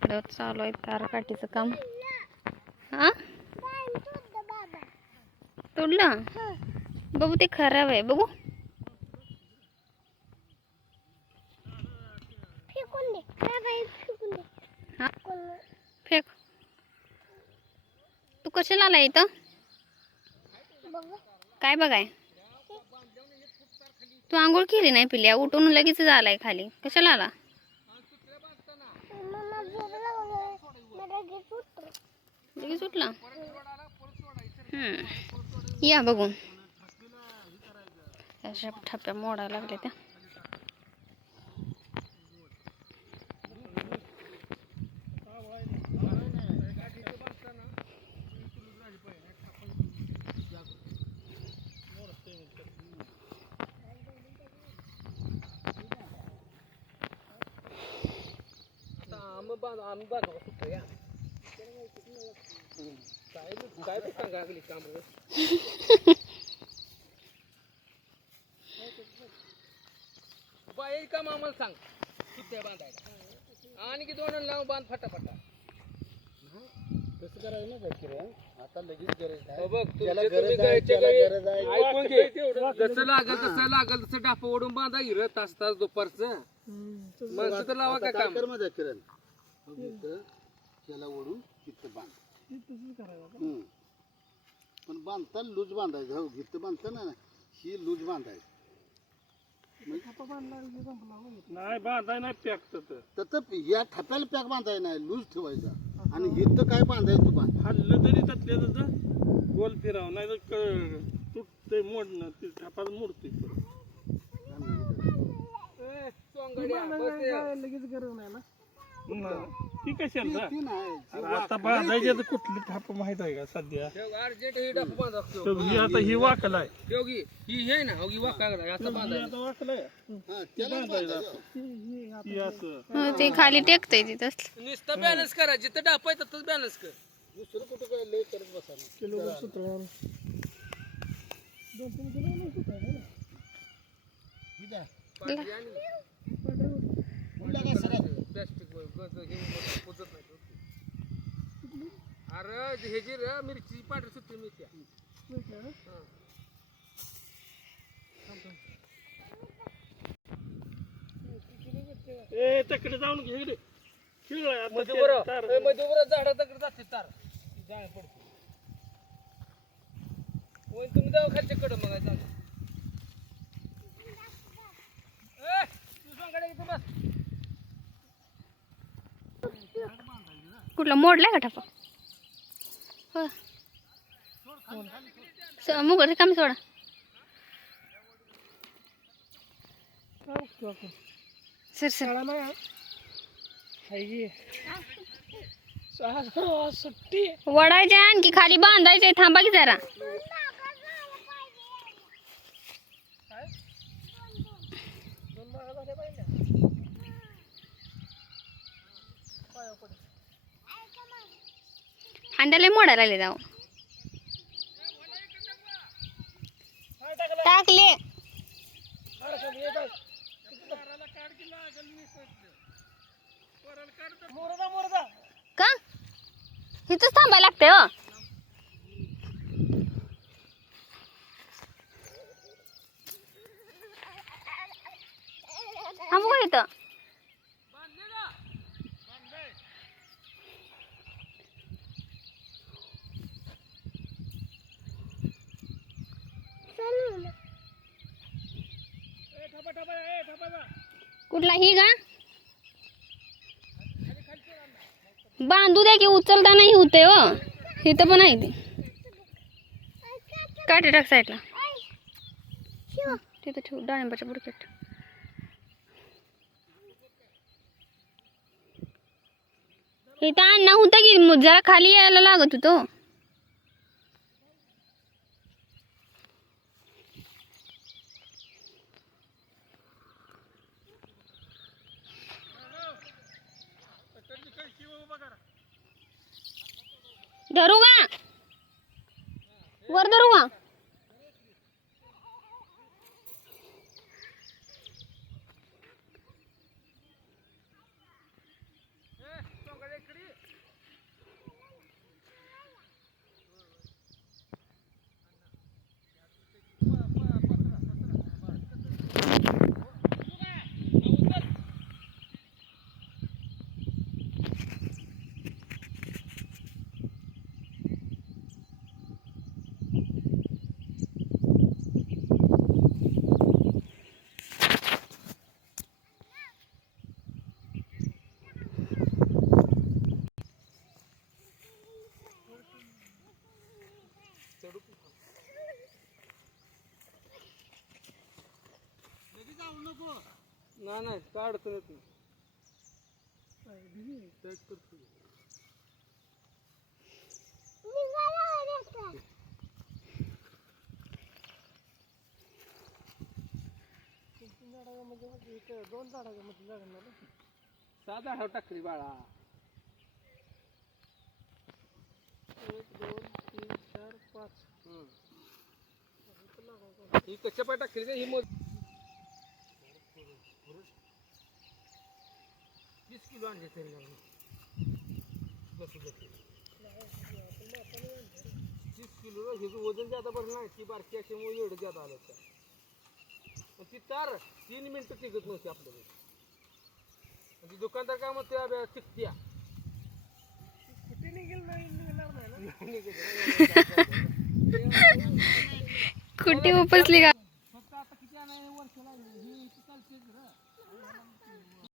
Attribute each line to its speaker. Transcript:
Speaker 1: इकडं चालू आहे तार काठीचं काम. हा तोडलं? बघू ते खराब आहे बघू. फेक. तू कशाला आला इथं? काय बघाय? तू आंघोळ केली नाही पिल्या? उठून लगेच आलाय खाली. कशाला आला? लगेच उठला? या बघून अशा ठप्प्या मोडायला लागल्या त्या.
Speaker 2: बाहेर का आम्हाला सांग सुट्ट्या बांधायला? आणि की दोन लाव बांध फटाफटा.
Speaker 3: कसं करायचं ना काय आता लगेच गरज
Speaker 2: हो बघ
Speaker 3: गरज आहे, गरज आहे,
Speaker 2: जसं लागल तसं लागल तसं डाप ओढून बांधा हिर तास तास दुपारचं मग तर लावा का काम?
Speaker 3: कर माहिती आहे किरण? त्याला ओढून तिथं बांध. हम्म. पण बांधताना लूज बांधायचं. हो इथं बांधताना ना ही लूज बांधायची.
Speaker 4: नाही बांधाय नाही पॅक तर
Speaker 3: तर. या ठप्याला पॅक बांधायचा नाही लूज ठेवायचा. आणि इथं काय बांधायचं तू बांध?
Speaker 4: हल्लं तरी त्यातल्या त्याचं गोल फिराव नाही तर तुटते मोडणं ते थापात मोडते
Speaker 2: लगेच गरज नाही ना?
Speaker 4: ती कशाला
Speaker 3: ती
Speaker 4: अरे आता बांधायचे तर कुठली थाप माहीत आहे का सध्या?
Speaker 2: अर्जंट ही
Speaker 4: ही आता ही वाकल आहे.
Speaker 2: योगी ही आता बांधायला.
Speaker 4: आता वाकल आहे.
Speaker 3: हा, त्याला बांधायचं.
Speaker 4: ती असं.
Speaker 1: हं, ते खाली टेकतंय तिथं
Speaker 2: नुसतं बॅलन्स करा जिथं आहे तिथंच बॅलन्स कर.
Speaker 3: दुसरं कुठं ना. ही?
Speaker 2: प्लास्टिक पोचत नाही अरे ह्याची रे मिरची पांढरी सुट्टी मिरच्या हा.
Speaker 4: ए तकडे जाऊन घे इकडे. खेळ आहे आता
Speaker 2: मध्ये बरं मध्ये बरं झाडाकडे जाते तार. जाळ पडते होय तुम्ही जाऊ खालच्या कडे मग आता ए, तू सांगायला इथं
Speaker 1: कुठला? मोडलाय का ठप्पा? हो. स- मुग रिकामी सोडा. Sir sir. वडायचे आणखी खाली बांधायचे थांबा की जरा. हांड्याला मोडायला लागले जाऊ. टाकले. का? इथंच थांबायला लागते हो. थांबू इथं? कुठला ही का? बांधू द्या की उचलता नाही होते हो. इथं पण आहे ती. काटे टाक साईडला. तिथं ठेवू, डाळिंबाच्या इथं होता की, जरा खाली यायला लागत होतो ધરુવા વર ધરુવા धरू का
Speaker 2: काय नाही. काय अडचण येत नाही
Speaker 5: निघाला अरे
Speaker 2: सात आठव टाकली बाळा. हम्म. ही कशा पाय टाकली ही मोज तीस किलो आणले तरी लागले. बसू बसू. तीस किलो हे वज़न जादा बरं नाही ती बारकी असल्यामुळे एवढं जादा आलं त्या ती तार तीन मिनिटं टिकत नव्हती आपल्याला ती दुकानदार काय म्हणते अबे टिकत्या
Speaker 1: कुठे उपसली का